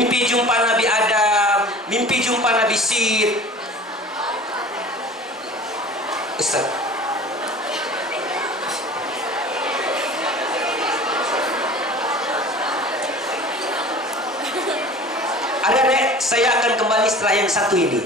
mimpi jumpa Nabi Adam, mimpi jumpa Nabi Sid. Ustaz, ada dek, saya akan kembali setelah yang satu ini.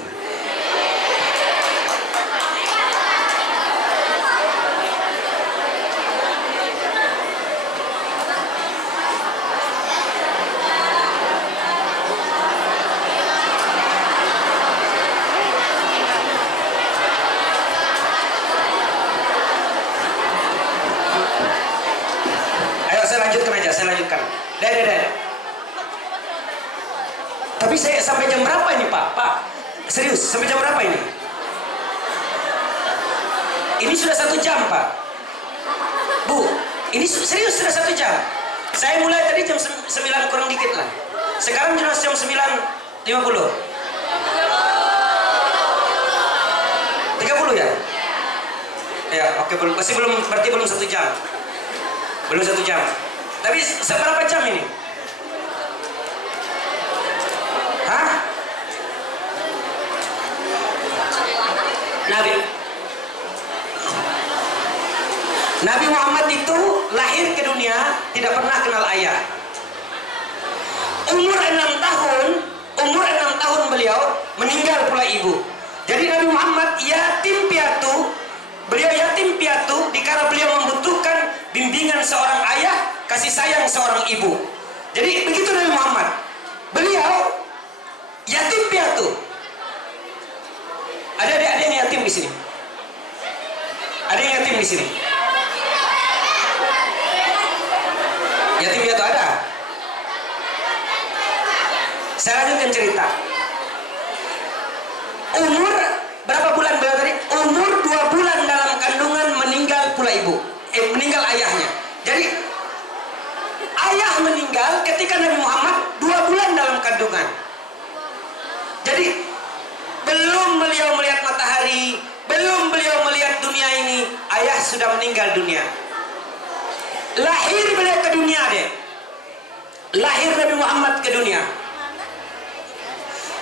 Saya lanjutkan. Dek. Tapi saya sampai jam berapa ini, Pak? Pak, serius, sampai jam berapa ini? Ini sudah 1 jam, Pak. Bu, ini serius sudah 1 jam. Saya mulai tadi jam 9 kurang dikit lah. Sekarang jam 9.50. 30 ya? Ya, oke, masih belum, berarti belum 1 jam. Belum 1 jam. Tapi seberapa jam ini? Hah? Nabi Muhammad itu lahir ke dunia tidak pernah kenal ayah. Umur 6 tahun beliau meninggal pula ibu. Jadi Nabi Muhammad yatim piatu. Beliau yatim piatu dikala beliau membutuhkan bimbingan seorang ayah, kasih sayang seorang ibu. Jadi begitu Nabi Muhammad. Beliau yatim piatu. Ada yang yatim di sini? Ada yang yatim di sini? Yatim piatu ada? Saya lanjutkan cerita. Umur berapa bulan beliau tadi? Umur 2 bulan dalam kandungan meninggal pula ibu. Meninggal ayahnya. Jadi ayah meninggal ketika Nabi Muhammad 2 bulan dalam kandungan. Jadi belum beliau melihat matahari, belum beliau melihat dunia ini, ayah sudah meninggal dunia. Lahir beliau ke dunia deh. Lahir Nabi Muhammad ke dunia.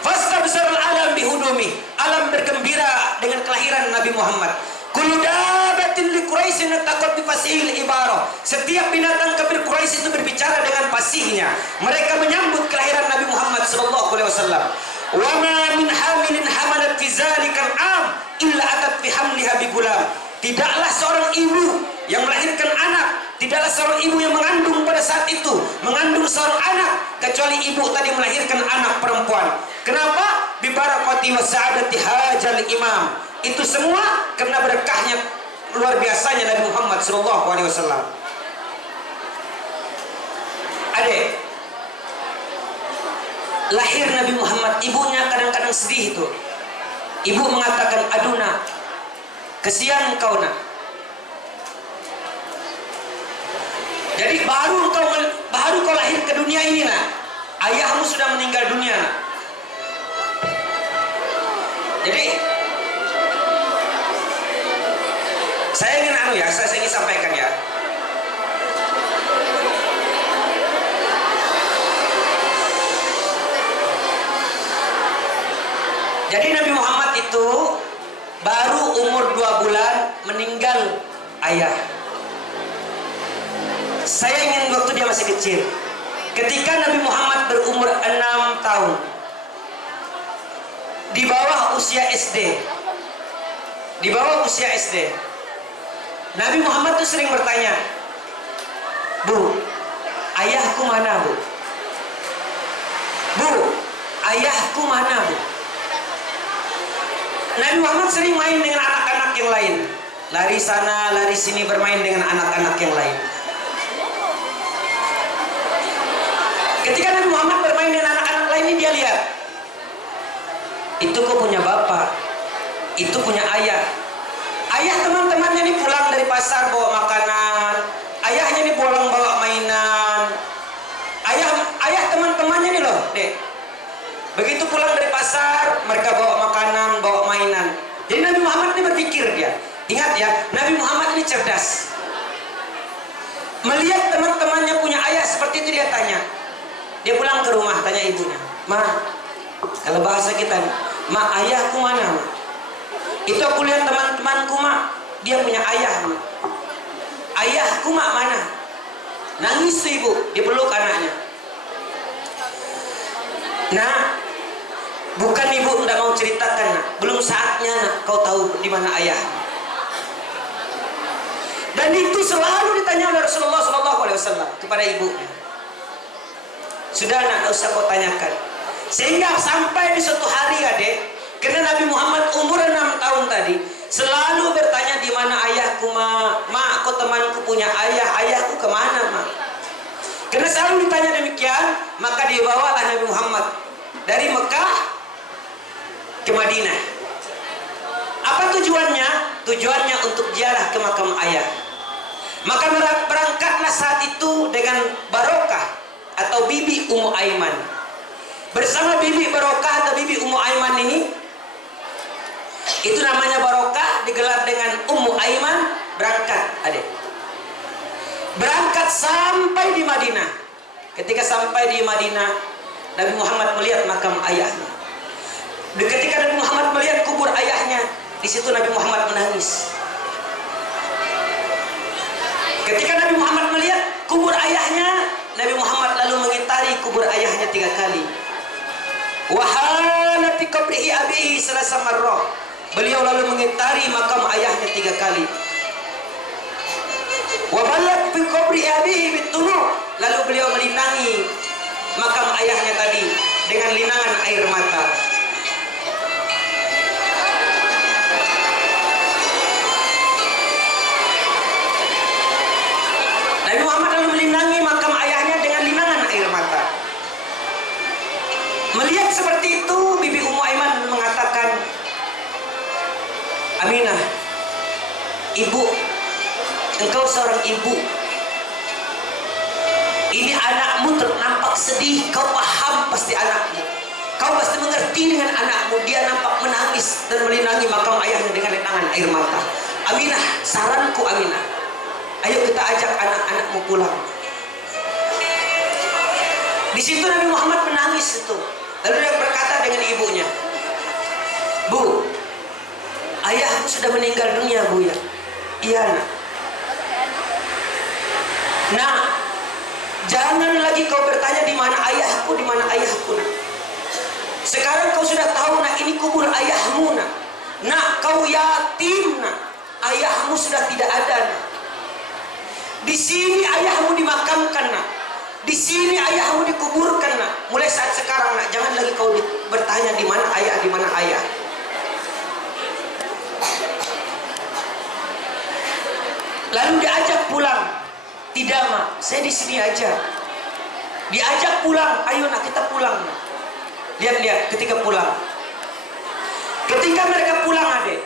Fastabsarul alam bihudumi. Alam bergembira dengan kelahiran Nabi Muhammad. Kullu dabatin li Quraisy taqad bi fasihil ibarah. Setiap binatang kafir Quraisy itu berbicara dengan fasihnya. Mereka menyambut kelahiran Nabi Muhammad sallallahu alaihi wasallam. Wa ma min hamilin hamalat fi zalikal am illa atat bi hamliha bi gulam. Tidaklah seorang ibu yang melahirkan anak, tidaklah seorang ibu yang mengandung pada saat itu mengandung seorang anak kecuali ibu tadi melahirkan anak perempuan. Kenapa? Bi barakati wa sa'adati hajal imam. Itu semua karena berkahnya luar biasanya Nabi Muhammad sallallahu alaihi wasallam. Adik, lahir Nabi Muhammad, ibunya kadang-kadang sedih itu. Ibu mengatakan, aduh nak, kesian kau nak. Jadi baru kau lahir ke dunia ini nak, ayahmu sudah meninggal dunia nak. Jadi saya ingin saya ingin sampaikan ya. Jadi Nabi Muhammad itu baru umur 2 bulan meninggal ayah. Saya ingin waktu dia masih kecil. Ketika Nabi Muhammad berumur 6 tahun, di bawah usia SD, Nabi Muhammad itu sering bertanya, Bu, ayahku mana bu? Bu, ayahku mana bu? Nabi Muhammad sering main dengan anak-anak yang lain, lari sana, lari sini, bermain dengan anak-anak yang lain. Ketika Nabi Muhammad bermain dengan anak-anak lain ini, dia lihat, itu kok punya bapak, itu punya ayah. Ayah teman-temannya ini pulang dari pasar bawa makanan, ayahnya ini pulang bawa mainan. Ayah teman-temannya ini loh, dek. Begitu pulang dari pasar, mereka bawa makanan, bawa mainan. Jadi Nabi Muhammad ini berpikir dia. Ingat ya, Nabi Muhammad ini cerdas. Melihat teman-temannya punya ayah seperti itu, dia tanya, Dia pulang ke rumah, tanya ibunya, "Ma, kalau bahasa kita, Ma, ayahku mana, Ma? Itu aku lihat teman-temanku, Ma, dia punya ayah, Ma. Ayahku, Ma, mana?" Nangis tuh ibu, dipeluk anaknya. Nah, bukan ibu tidak mau ceritakan, nak. Belum saatnya, nak, kau tahu di mana ayah. Dan itu selalu ditanya oleh Rasulullah SAW kepada ibunya. Sudah, nak, tidak usah kau tanyakan. Sehingga sampai di suatu hari, adik, karena Nabi Muhammad umur 6 tahun tadi selalu bertanya, di mana ayahku, Ma? Ma, kau temanku punya ayah, ayahku kemana, Ma? Karena selalu ditanya demikian, maka dibawalah Nabi Muhammad dari Mekah ke Madinah. Apa tujuannya? Tujuannya untuk ziarah ke makam ayah. Maka berangkatlah saat itu dengan Barokah atau Bibi Ummu Aiman. Bersama Bibi Barokah atau Bibi Ummu Aiman ini, itu namanya Barokah, digelar dengan Ummu Aiman, berangkat, adik. Berangkat sampai di Madinah. Ketika sampai di Madinah, Nabi Muhammad melihat makam ayahnya. Ketika Nabi Muhammad melihat kubur ayahnya, di situ Nabi Muhammad menangis. Ketika Nabi Muhammad melihat kubur ayahnya, Nabi Muhammad lalu mengitari kubur ayahnya 3 kali. Wahala fi qabrihi abihi salasa marrah. Beliau lalu mengitari makam ayahnya 3 kali. Wabalak fi qabri abihi bitunu. Lalu beliau melinangi makam ayahnya tadi dengan linangan air mata. Nabi Muhammad lalu melinangi makam ayahnya dengan linangan air mata. Melihat seperti itu, Bibi Ummu Aiman mengatakan, "Aminah, ibu, engkau seorang ibu. Ini anakmu nampak sedih, kau paham pasti anakmu. Kau pasti mengerti dengan anakmu. Dia nampak menangis dan melinangi makam ayahnya dengan linangan air mata. Aminah, saranku Aminah, ayo kita ajak anak-anakmu pulang." Di situ Nabi Muhammad menangis itu. Lalu dia berkata dengan ibunya, "Bu, ayahku sudah meninggal dunia, Bu, ya." "Iya, nak." "Nah, jangan lagi kau bertanya di mana ayahku, di mana ayahku, nak. Sekarang kau sudah tahu, nak, ini kubur ayahmu, nak. Nak, kau yatim, nak. Ayahmu sudah tidak ada, nak. Di sini ayahmu dimakamkan, nak. Di sini ayahmu dikuburkan, nak. Mulai saat sekarang, nak, jangan lagi kau bertanya di mana ayah, di mana ayah." Lalu diajak pulang. "Tidak, Mak, saya di sini aja." Diajak pulang, "Ayo, nak, kita pulang, nak." Lihat-lihat ketika pulang. Ketika mereka pulang, adik,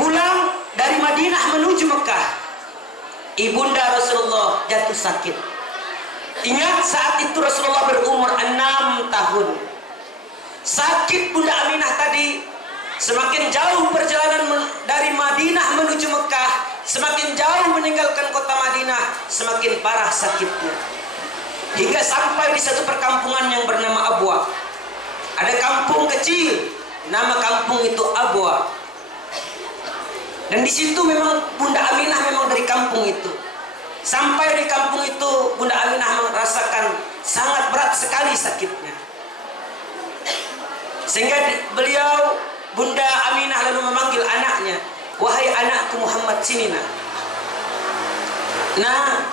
pulang dari Madinah menuju Mekah, ibunda Rasulullah jatuh sakit. Ingat, saat itu Rasulullah berumur 6 tahun. Sakit Bunda Aminah tadi. Semakin jauh perjalanan dari Madinah menuju Mekah, semakin jauh meninggalkan kota Madinah, semakin parah sakitnya. Hingga sampai di satu perkampungan yang bernama Abwa. Ada kampung kecil, nama kampung itu Abwa. Dan di situ memang Bunda Aminah memang dari kampung itu. Sampai di kampung itu, Bunda Aminah merasakan sangat berat sekali sakitnya. Sehingga beliau, Bunda Aminah, lalu memanggil anaknya, "Wahai anakku Muhammad, sini, nak. Nah,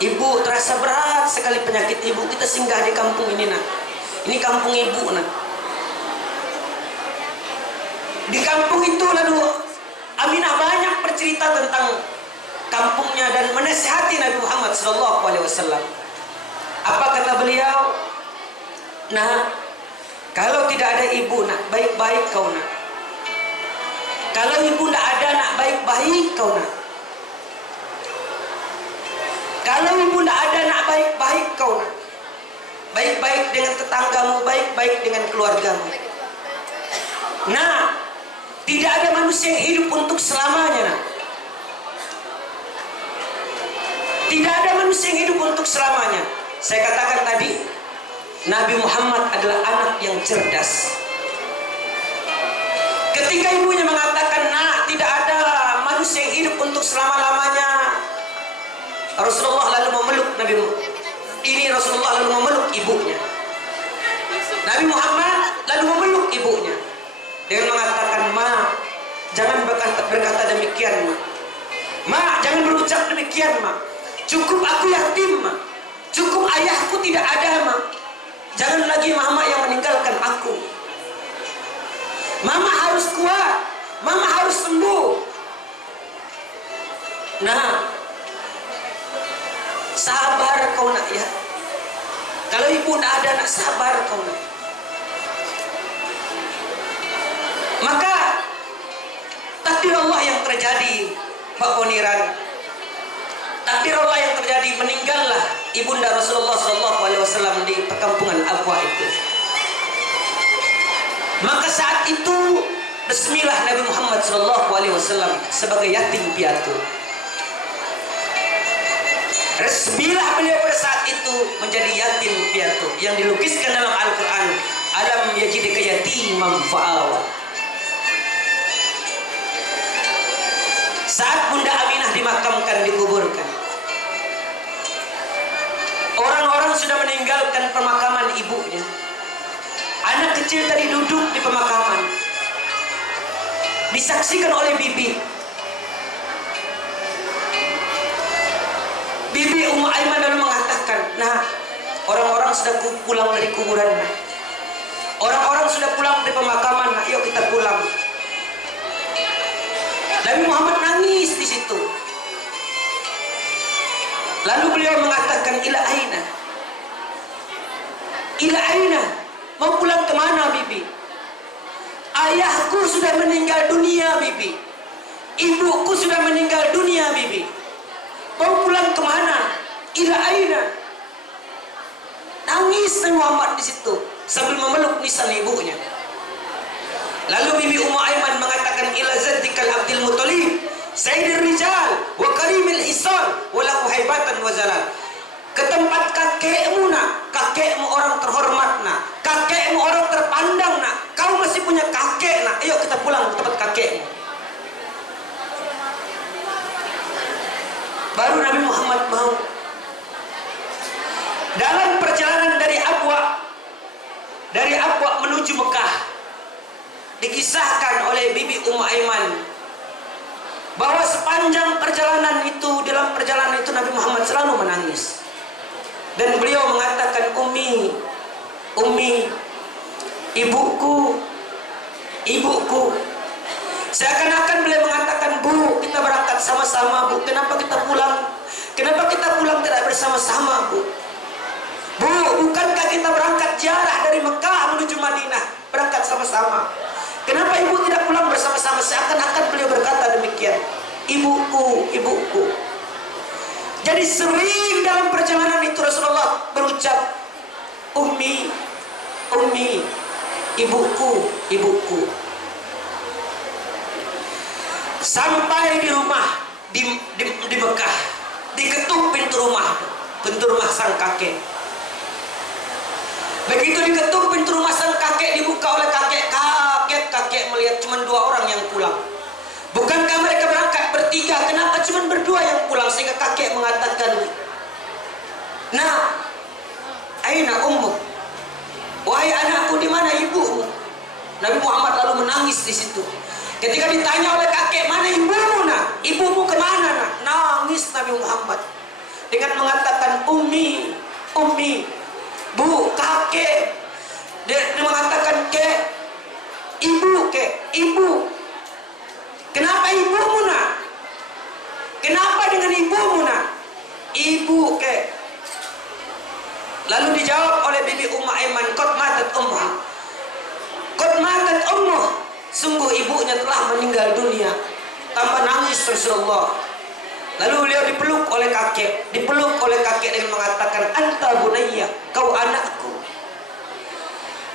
ibu terasa berat sekali penyakit ibu. Kita singgah di kampung ini, nak. Ini kampung ibu, nak." Di kampung itu lalu Aminah banyak bercerita tentang kampungnya dan menasihati Nabi Muhammad SAW. Apa kata beliau? "Nah, kalau tidak ada ibu, nak, baik-baik kau, nak. Kalau ibu tidak ada, nak, baik-baik kau, nak. Kalau ibu tidak ada, nak, baik-baik kau, nak. Baik-baik dengan tetanggamu, baik-baik dengan keluargamu. Nah, tidak ada manusia yang hidup untuk selamanya, nak. Tidak ada manusia yang hidup untuk selamanya." Saya katakan tadi, Nabi Muhammad adalah anak yang cerdas. Ketika ibunya mengatakan, "Nak, tidak ada manusia yang hidup untuk selama-lamanya," Rasulullah lalu memeluk Rasulullah lalu memeluk ibunya. Nabi Muhammad lalu memeluk ibunya dengan mengatakan, "Ma, jangan berkata demikian, Ma. Ma, jangan berucap demikian, Ma. Cukup aku yatim, Ma. Cukup ayahku tidak ada, Ma. Jangan lagi Mama yang meninggalkan aku. Mama harus kuat. Mama harus sembuh." Nah, sabar kau nak ya. Kalau ibu tidak ada, nak sabar kau nak. Maka takdir Allah yang terjadi, Pak Poniran. Takdir Allah yang terjadi, meninggallah ibunda Rasulullah SAW di perkampungan Abwa itu. Maka saat itu resmilah Nabi Muhammad SAW sebagai yatim piatu. Resmilah beliau pada saat itu menjadi yatim piatu yang dilukiskan dalam Al-Quran, "Alam yajidka yatiman fa'awa." Saat Bunda Aminah dimakamkan, dikuburkan, orang-orang sudah meninggalkan pemakaman ibunya. Anak kecil tadi duduk di pemakaman, disaksikan oleh bibi. Bibi Ummu Aiman lalu mengatakan, "Nah, orang-orang sudah pulang dari kuburan, nah. Orang-orang sudah pulang dari pemakaman, nah. Yuk kita pulang." Nabi Muhammad nangis di situ. Lalu beliau mengatakan, "Ila aina? Ila aina? Mau pulang kemana, Bibi? Ayahku sudah meninggal dunia, Bibi. Ibuku sudah meninggal dunia, Bibi. Mau pulang kemana? Ila aina?" Nangis Nabi Muhammad di situ sambil memeluk nisan ibunya. Lalu Bibi Ummu Aiman mengatakan, "Ila zaddikal Abdul Muttalib, Sayyidir Rijal wa Karimil Hisan wa lahu haibatan wa zalal." Ke tempat kakekmu, nak. Kakekmu orang terhormat, nak. Kakekmu orang terpandang, nak. Kau masih punya kakek, nak. Ayo kita pulang ke tempat kakekmu. Baru Nabi Muhammad mau. Dalam perjalanan dari Abwa menuju Mekah, dikisahkan oleh Bibi Ummu Aiman bahwa sepanjang perjalanan itu, dalam perjalanan itu Nabi Muhammad selalu menangis. Dan beliau mengatakan, Ummi, ibuku. Seakan-akan beliau mengatakan, "Bu, kita berangkat sama-sama, Bu. Kenapa kita pulang? Kenapa kita pulang tidak bersama-sama, Bu? Bu, bukankah kita berangkat ziarah dari Mekah menuju Madinah, berangkat sama-sama? Kenapa ibu tidak pulang bersama-sama?" Seakan-akan beliau berkata demikian. Ibuku. Jadi sering dalam perjalanan itu Rasulullah berucap, Ummi, ibuku. Sampai di rumah di Mekah, diketuk pintu rumah sang kakek. Begitu diketuk pintu rumah sang kakek, dibuka oleh kakek. Kakek melihat cuma 2 orang yang pulang. Bukankah mereka berangkat bertiga? Kenapa cuma berdua yang pulang? Sehingga kakek mengatakan, "Nah, aina ummuk? Wahai anakku, di mana ibumu?" Nabi Muhammad lalu menangis di situ. Ketika ditanya oleh kakek, "Mana ibumu, nak? Ibumu kemana, nak?" Nangis Nabi Muhammad dengan mengatakan, Ummi, Bu, kakek. Dia mengatakan, Ibu. Kenapa ibumu, nak? Kenapa dengan ibumu, nak? Ibu, Lalu dijawab oleh Bibi Ummu Aiman, Qad matat ummuh. Sungguh ibunya telah meninggal dunia. Tanpa nangis Rasulullah. Lalu beliau dipeluk oleh kakek dengan mengatakan, "Anta bunayya, kau anakku.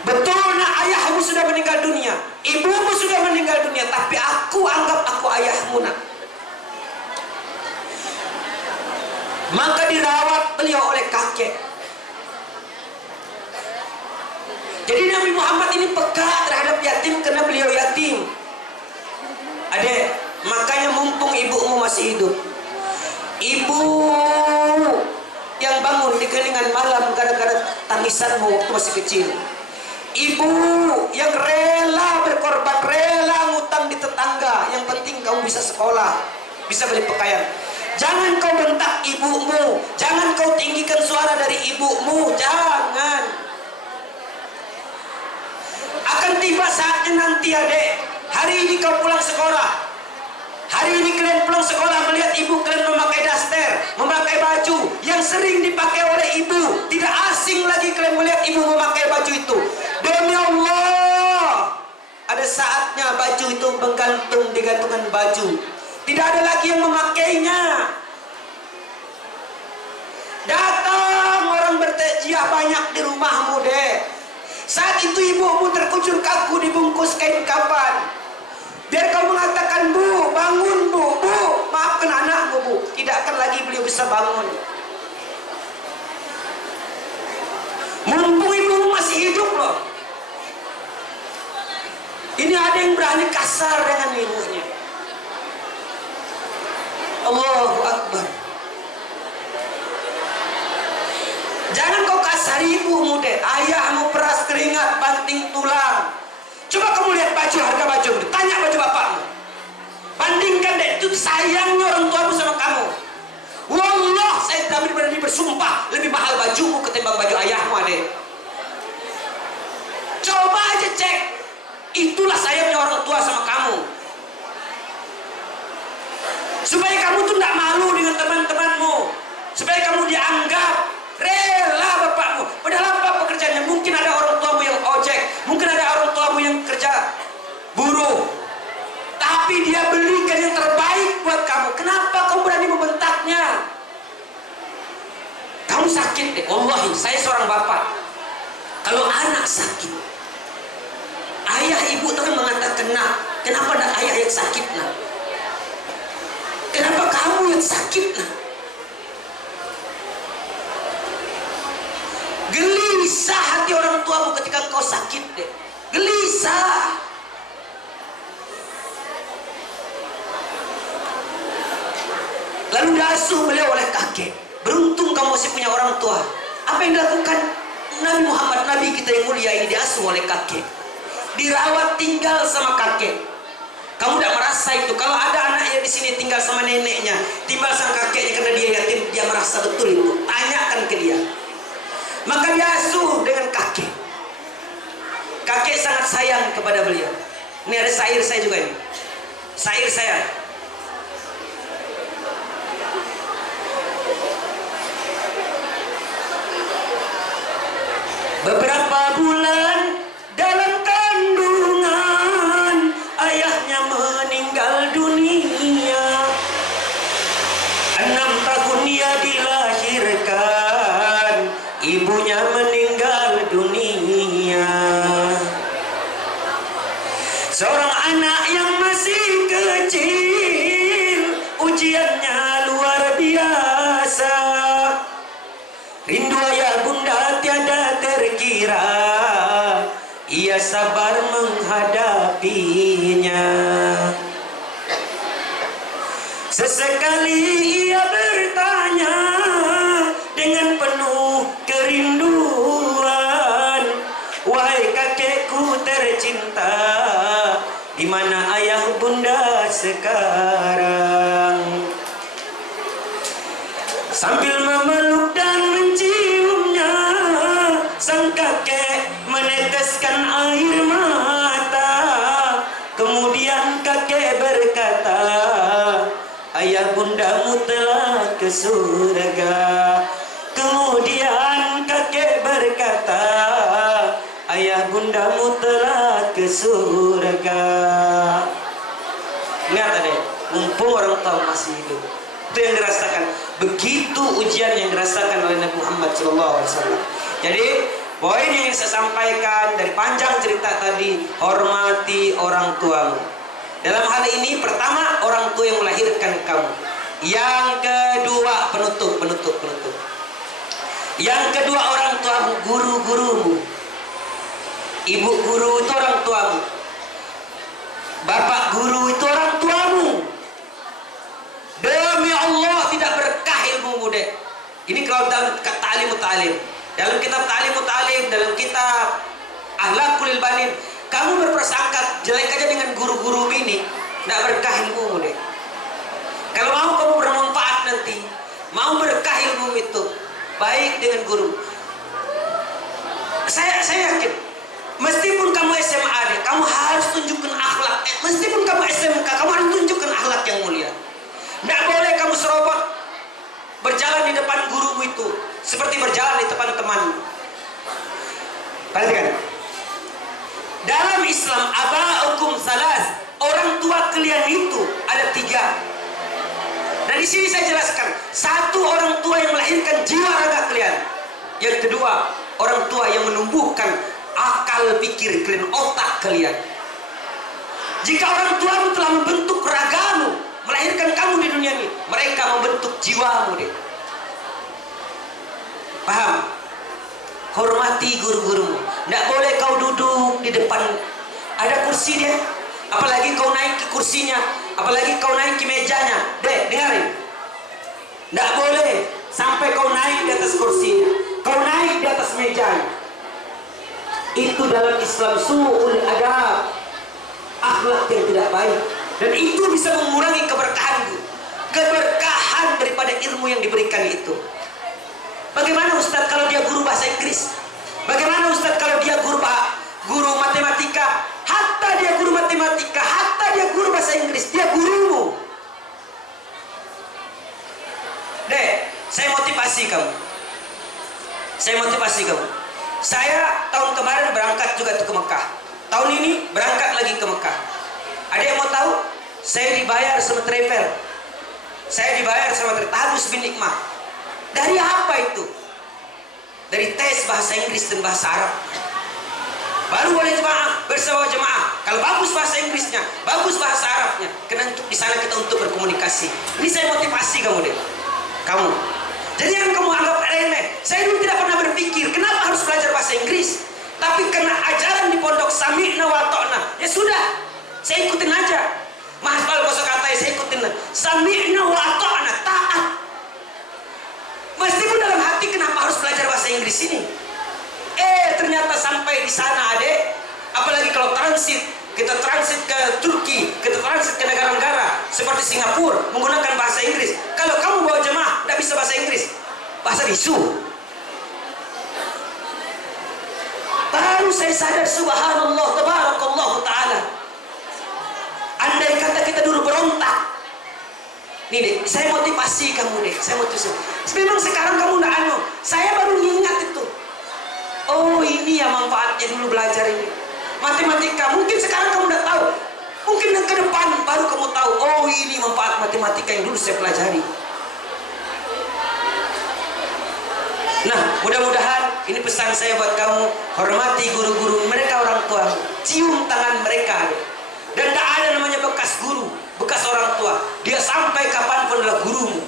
Betul, nak, ayahmu sudah meninggal dunia, ibumu sudah meninggal dunia, tapi aku anggap aku ayahmu, nak." Maka dirawat beliau oleh kakek. Jadi Nabi Muhammad ini peka terhadap yatim karena beliau yatim. Adek, makanya mumpung ibumu masih hidup, ibu yang bangun di kelingan malam gara-gara tangisanmu waktu masih kecil, ibu yang rela berkorban, rela ngutang di tetangga, yang penting kamu bisa sekolah, bisa beli pakaian. Jangan kau bentak ibumu, jangan kau tinggikan suara dari ibumu, jangan. Akan tiba saatnya nanti adek, hari ini kau pulang sekolah, hari ini kalian pulang sekolah melihat ibu kalian memakai daster, memakai baju yang sering dipakai oleh ibu. Tidak asing lagi kalian melihat ibu memakai baju itu. Demi Allah, ada saatnya baju itu menggantung di gantungan baju. Tidak ada lagi yang memakainya. Datang orang bertajiah banyak di rumahmu deh. Saat itu ibumu terkucur kaku dibungkus kain kafan. Biar kau mengatakan, bu, bangun bu, bu, maafkan anakmu bu. Tidak akan lagi beliau bisa bangun. Mumpung ibumu masih hidup loh. Ini ada yang berani kasar dengan ibunya. Allahu Akbar. Jangan kau kasari ibumu deh. Ayahmu peras keringat, banting tulang. Coba kamu lihat baju, harga baju. Tanya baju bapakmu. Bandingkan deh, itu sayangnya orang tuamu sama kamu. Wallah, saya berani bersumpah, lebih mahal bajumu ketimbang baju ayahmu adek. Coba aja cek. Itulah sayangnya orang tua sama kamu. Supaya kamu tuh tidak malu dengan teman-temanmu. Supaya kamu dianggap rela bapakmu. Padahal apa pekerjaannya? Mungkin ada orang tuamu yang ojek, mungkin ada orang tuamu yang kerja buruh, tapi dia belikan yang terbaik buat kamu. Kenapa kamu berani membentaknya? Kamu sakit deh. Wallahi, saya seorang bapak. Kalau anak sakit, ayah ibu tuh kan mengatakan, nak, kenapa ada ayah yang sakit nak? Kenapa kamu yang sakit nak? Gelisah hati orang tuamu ketika engkau sakit deh. Gelisah. Lalu diasuh beliau oleh kakek. Beruntung kamu masih punya orang tua. Apa yang dilakukan Nabi Muhammad, Nabi kita yang mulia ini, diasuh oleh kakek, dirawat tinggal sama kakek. Kamu tidak merasa itu? Kalau ada anak yang di sini tinggal sama neneknya, tinggal sama kakeknya karena dia yatim, dia merasa betul itu. Tanyakan ke dia. Maka dia asuh dengan kakek. Kakek sangat sayang kepada beliau. Ini ada syair saya juga ini. Syair saya. Beberapa bulan dalam kandungan, ayahnya meninggal dunia. 6 tahun ia dilahirkan, ibunya meninggal dunia. Seorang anak yang masih kecil, ujiannya luar biasa. Rindu ayah bunda tiada terkira, ia sabar menghadapinya. Sesekali ia bertanya dengan penuh kerinduan, wahai kakekku tercinta, di mana ayah bunda sekarang? Sambil memeluk dan menciumnya, sang kakek meneteskan air mata. Kemudian kakek berkata, ayah bundamu telah ke surga. Kemudian kakek berkata, ayah bundamu telah ke surga. Lihat adek, mumpung orang tua masih hidup. Itu yang dirasakan. Begitu ujian yang dirasakan oleh Nabi Muhammad SAW. Jadi poin yang saya sampaikan dari panjang cerita tadi, hormati orang tuamu. Dalam hal ini, pertama orang tua yang melahirkan kamu. Yang kedua, penutup. Yang kedua, orang tuamu, guru-gurumu. Ibu guru itu orang tuamu. Bapak guru itu orang tuamu. Demi Allah tidak berkah ilmu dek. Ini kalau dalam ta'lim ta'lim. Dalam kitab ta'lim ta'lim, dalam kitab Akhlaqul Banin, kamu berprasangka jelek aja dengan guru-guru ini, tidak berkah ilmu dek. Kalau mau kamu bermanfaat nanti, mau berkah ilmu itu, baik dengan guru. Saya yakin, meskipun kamu SMA deh, kamu harus tunjukkan akhlak. Meskipun kamu SMK, kamu harus tunjukkan akhlak yang mulia. Tidak boleh kamu serobot berjalan di depan gurumu itu seperti berjalan di depan temanmu. Perhatikan, dalam Islam aba'ukum salas, orang tua kalian itu ada 3. Dan di sini saya jelaskan, 1 orang tua yang melahirkan jiwa raga kalian. Yang kedua, orang tua yang menumbuhkan akal pikir kalian, otak kalian. Jika orang tuamu telah membentuk ragamu, melahirkan kamu di dunia ini, mereka membentuk jiwamu deh. Paham? Hormati guru-gurumu. Tidak boleh kau duduk di depan, ada kursi dia, apalagi kau naik ke kursinya, apalagi kau naik ke mejanya. Dek, dengarin, tidak boleh sampai kau naik di atas kursinya, kau naik di atas mejanya. Itu dalam Islam su'ul adab, akhlak yang tidak baik. Dan itu bisa mengurangi keberkahan daripada ilmu yang diberikan itu. Bagaimana Ustadz kalau dia guru bahasa Inggris? Bagaimana Ustadz kalau dia guru matematika? Hatta dia guru matematika, hatta dia guru bahasa Inggris, dia gurumu. Dek, saya motivasi kamu. Saya tahun kemarin berangkat juga ke Mekah. Tahun ini berangkat lagi ke Mekah. Ada yang mau tahu? Saya dibayar sama travel. Tahabus bin Nikmah. Dari apa itu? Dari tes bahasa Inggris dan bahasa Arab. Baru boleh jemaah bersama jemaah. Kalau bagus bahasa Inggrisnya, bagus bahasa Arabnya, karena untuk di sana kita untuk berkomunikasi. Ini saya motivasi kamu deh. Kamu. Jadi yang kamu anggap remeh. Saya dulu tidak pernah berpikir kenapa harus belajar bahasa Inggris. Tapi karena ajaran di pondok sami'na wa ta'na, ya sudah, saya ikutin aja. Mahfal kosakata saya ikutin. Sami'na wa ta'na, taat. Meskipun dalam hati kenapa harus belajar bahasa Inggris ini? Ternyata sampai di sana adek, apalagi kalau transit, kita transit ke Turki, kita transit ke negara-negara seperti Singapura menggunakan bahasa Inggris. Kalau kamu bawa jemaah tidak bisa bahasa Inggris, bahasa bisu. Baru saya sadar, subhanallah, tabarakallah ta'ala. Andai kata kita dulu berontak. Nih dek, saya motivasi kamu dek, memang sekarang kamu tidak saya baru ingat itu. Oh ini ya manfaatnya dulu belajar ini. Matematika, mungkin sekarang kamu tidak tahu. Mungkin ke depan baru kamu tahu, oh ini manfaat matematika yang dulu saya pelajari. Nah, mudah-mudahan ini pesan saya buat kamu, hormati guru-guru mereka, orang tua, cium tangan mereka. Dan tidak ada namanya bekas guru, bekas orang tua. Dia sampai kapanpun adalah gurumu.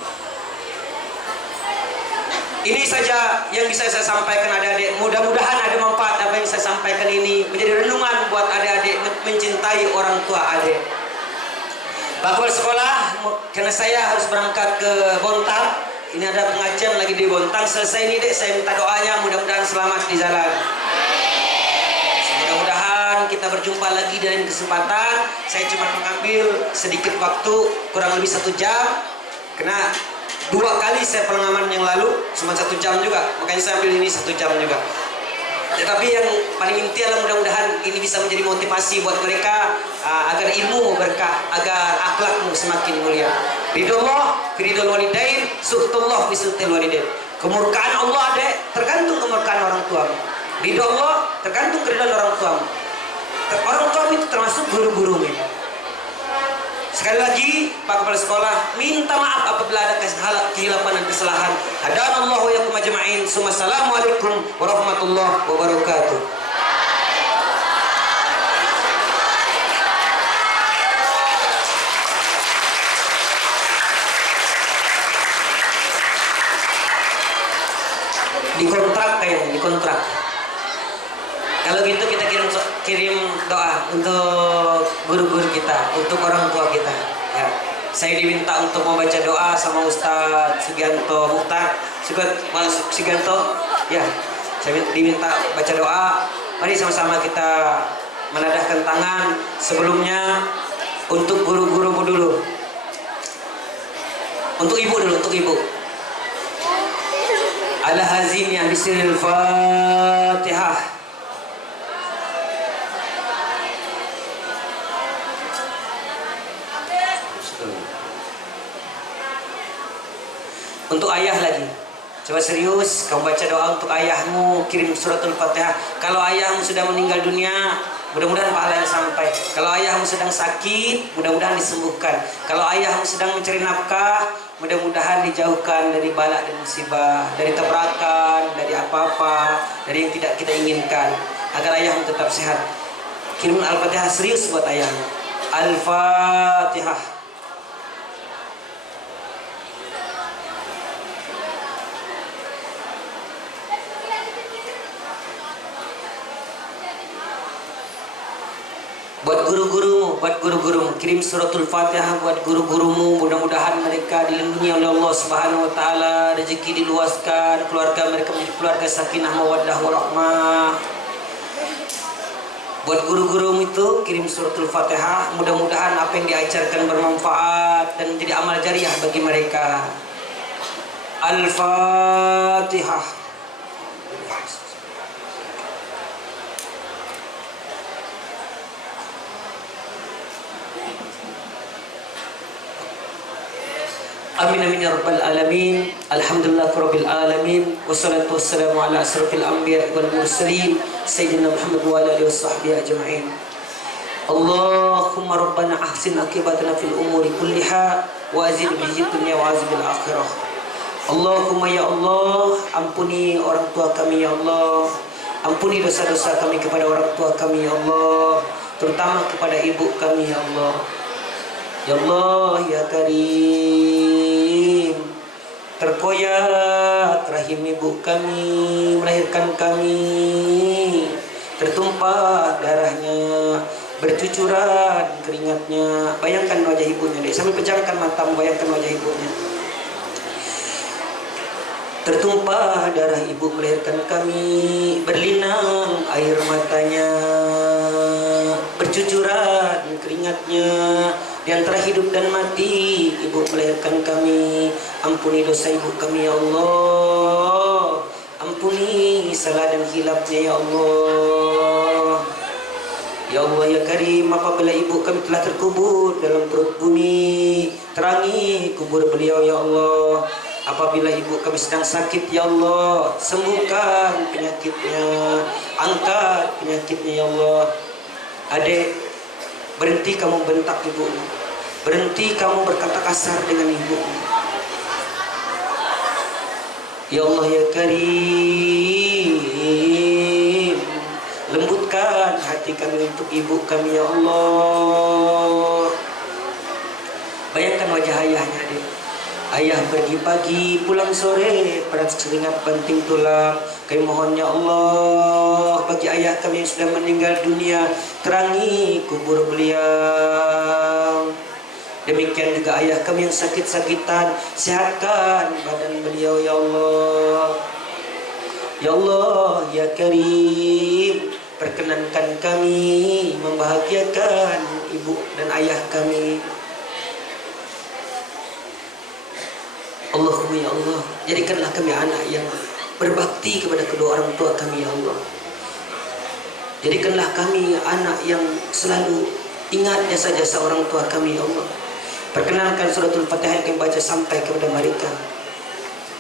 Ini saja yang bisa saya sampaikan adik-adik. Mudah-mudahan ada manfaat apa yang saya sampaikan ini menjadi renungan buat adik-adik mencintai orang tua adik. Bakal sekolah, karena saya harus berangkat ke Bontang. Ini ada pengajian lagi di Bontang. Selesai ini dek, saya minta doanya mudah-mudahan selamat di jalan. Mudah-mudahan kita berjumpa lagi dalam kesempatan. Saya cuma mengambil sedikit waktu, kurang lebih 1 jam. Karena 2 kali saya pengalaman yang lalu cuma 1 jam juga, makanya saya ambil ini 1 jam juga. Tetapi yang paling inti adalah mudah-mudahan ini bisa menjadi motivasi buat mereka agar ilmu berkah, agar akhlakmu semakin mulia. Ridullah ridul walidain, suhtullah bisuhtil walidain. Kemurkaan Allah ada tergantung kemurkaan orang tuamu. Ridho Allah tergantung keridhaan orang tuamu. Orang tuamu itu termasuk guru-gurumu. Sekali lagi, Pak Kepala Sekolah, minta maaf apabila ada kehilapan dan kesalahan. Hadanallahu wa yakum ajma'in. Assalamualaikum warahmatullahi wabarakatuh. Dikontrak kayaknya, dikontrak. Kalau gitu kita kirim doa untuk guru-guru kita, untuk orang tua kita. Ya. Saya diminta untuk membaca doa sama Ustadz Sugianto Mukhtar. Sugianto, ya. Saya diminta baca doa. Mari sama-sama kita menadahkan tangan. Sebelumnya untuk guru-gurumu dulu. Untuk ibu dulu, untuk ibu. Ala hazin yang bismil Fatihah. Untuk ayah lagi, coba serius kamu baca doa untuk ayahmu, kirim suratul Fatihah. Kalau ayahmu sudah meninggal dunia, mudah-mudahan pahalanya sampai. Kalau ayahmu sedang sakit, mudah-mudahan disembuhkan. Kalau ayahmu sedang mencari nafkah, mudah-mudahan dijauhkan dari bala dan musibah, dari tabrakan, dari apa-apa, dari yang tidak kita inginkan, agar ayahmu tetap sehat. Kirim Al-Fatihah serius buat ayahmu. Al-Fatihah. Buat guru-gurumu, kirim suratul Fatihah buat guru-gurumu. Mudah-mudahan mereka dilindungi oleh Allah Subhanahu wa taala, rezeki diluaskan, keluarga mereka menjadi keluarga sakinah mawaddah warahmah. Buat guru-gurumu itu kirim suratul Fatihah, mudah-mudahan apa yang diajarkan bermanfaat dan menjadi amal jariah bagi mereka. Al-Fatihah. Amin amin ya rabbal alamin. Alhamdulillah rabbil alamin. Wassalatu wassalamu ala asrafil anbiya wal mursalin sayyidina Muhammad wa ala alihi washabbihi ajma'in. Allahumma rabbana ahsin akibatana fil umuri kulliha wa azid bihi dunya wa azib al akhirah. Allahumma ya Allah, ampuni orang tua kami ya Allah. Ampuni dosa-dosa kami kepada orang tua kami ya Allah, terutama kepada ibu kami ya Allah. Ya Allah ya Karim, terkoyak rahim ibu kami melahirkan kami, tertumpah darahnya, bercucuran keringatnya. Bayangkan wajah ibunya deh, sambil pejamkan matamu, bayangkan wajah ibunya. Tertumpah darah ibu melahirkan kami, berlinang air matanya, bercucuran keringatnya. Di antara hidup dan mati, ibu melahirkan kami. Ampuni dosa ibu kami ya Allah. Ampuni salah dan hilafnya ya Allah. Ya Allah ya Karim, apabila ibu kami telah terkubur dalam perut bumi, terangi kubur beliau ya Allah. Apabila ibu kami sedang sakit ya Allah, sembuhkan penyakitnya, angkat penyakitnya ya Allah. Adek, berhenti kamu bentak ibu, berhenti kamu berkata kasar dengan ibu. Ya Allah ya Karim, lembutkan hati kami untuk ibu kami ya Allah. Bayangkan wajah ayahnya deh. Ayah pergi pagi, pulang sore, peras keringat banting tulang. Kami mohon ya Allah, bagi ayah kami yang sudah meninggal dunia, terangi kubur beliau. Demikian juga ayah kami yang sakit-sakitan, sehatkan badan beliau ya Allah. Ya Allah ya Karim, perkenankan kami membahagiakan ibu dan ayah kami. Allahumma ya Allah, jadikanlah kami anak yang berbakti kepada kedua orang tua kami ya Allah. Jadikanlah kami anak yang selalu ingat jasa-jasa orang tua kami ya Allah. Perkenalkan suratul Fatihah yang kami baca sampai kepada mereka.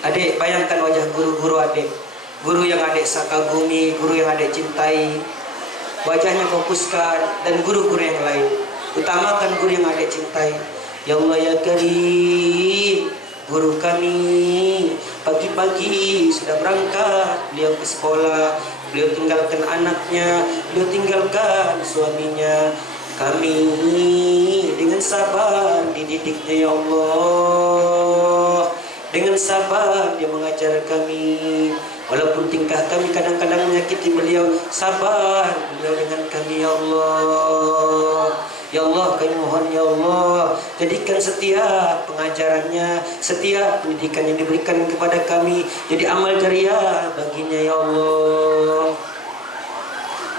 Adik, bayangkan wajah guru-guru adik, guru yang adik kagumi, guru yang adik cintai. Wajahnya fokuskan, dan guru-guru yang lain, utamakan guru yang adik cintai. Ya Allah ya Karim, guru kami pagi-pagi sudah berangkat, beliau ke sekolah, beliau tinggalkan anaknya, beliau tinggalkan suaminya. Kami dengan sabar dididiknya ya Allah. Dengan sabar dia mengajar kami. Walaupun tingkah kami kadang-kadang menyakiti beliau, sabar beliau dengan kami ya Allah. Ya Allah, kami mohon ya Allah, jadikan setiap pengajarannya, setiap pendidikan yang diberikan kepada kami jadi amal jariah baginya ya Allah.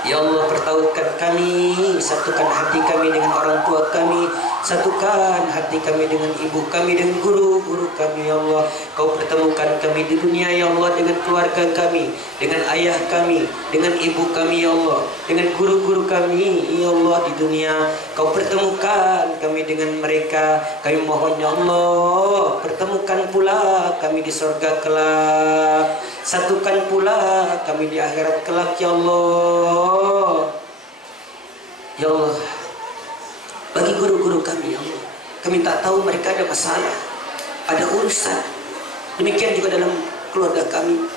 Ya Allah, pertautkan kami, satukan hati kami dengan orang tua kami, satukan hati kami dengan ibu kami, dengan guru-guru kami ya Allah. Kau pertemukan kami di dunia ya Allah dengan keluarga kami, dengan ayah kami, dengan ibu kami ya Allah, dengan guru-guru kami ya Allah di dunia. Kau pertemukan kami dengan mereka. Kami mohon ya Allah, pertemukan pula kami di surga kelak. Satukan pula kami di akhirat kelak ya Allah. Ya Allah, bagi guru-guru kami ya Allah, kami tak tahu mereka ada masalah, ada urusan. Demikian juga dalam keluarga kami.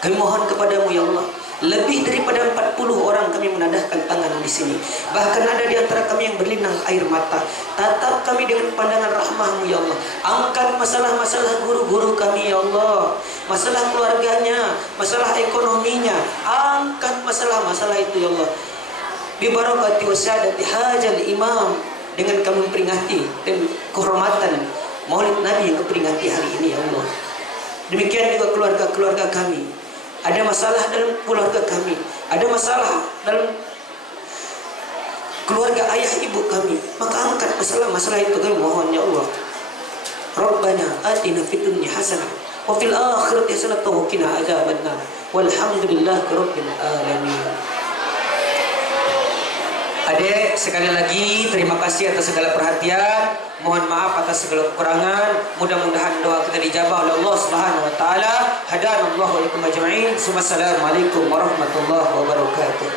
Kami mohon kepadamu ya Allah, lebih daripada 40 orang kami menadahkan tangan di sini. Bahkan ada di antara kami yang berlinang air mata. Tatap kami dengan pandangan rahmahmu ya Allah. Angkat masalah-masalah guru-guru kami ya Allah, masalah keluarganya, masalah ekonominya. Angkat masalah-masalah itu ya Allah. Bi barakati wa sadati hajal imam, dengan kami memperingati dan kehormatan Maulid Nabi yang keperingati hari ini ya Allah. Demikian juga keluarga-keluarga kami. Ada masalah dalam keluarga kami, ada masalah dalam keluarga ayah ibu kami, maka angkat masalah-masalah itu kami mohon ya Allah. Rabbana atina fid dunya hasanah wa fil akhirati hasanah wa qina adzabannar. Walhamdulillahi rabbil alamin. Adik, sekali lagi terima kasih atas segala perhatian. Mohon maaf atas segala kekurangan. Mudah-mudahan doa kita dijabah oleh Allah Subhanahu wa taala. Hadanallahu wa iyyakum ajma'in. Wassalamualaikum warahmatullahi wabarakatuh.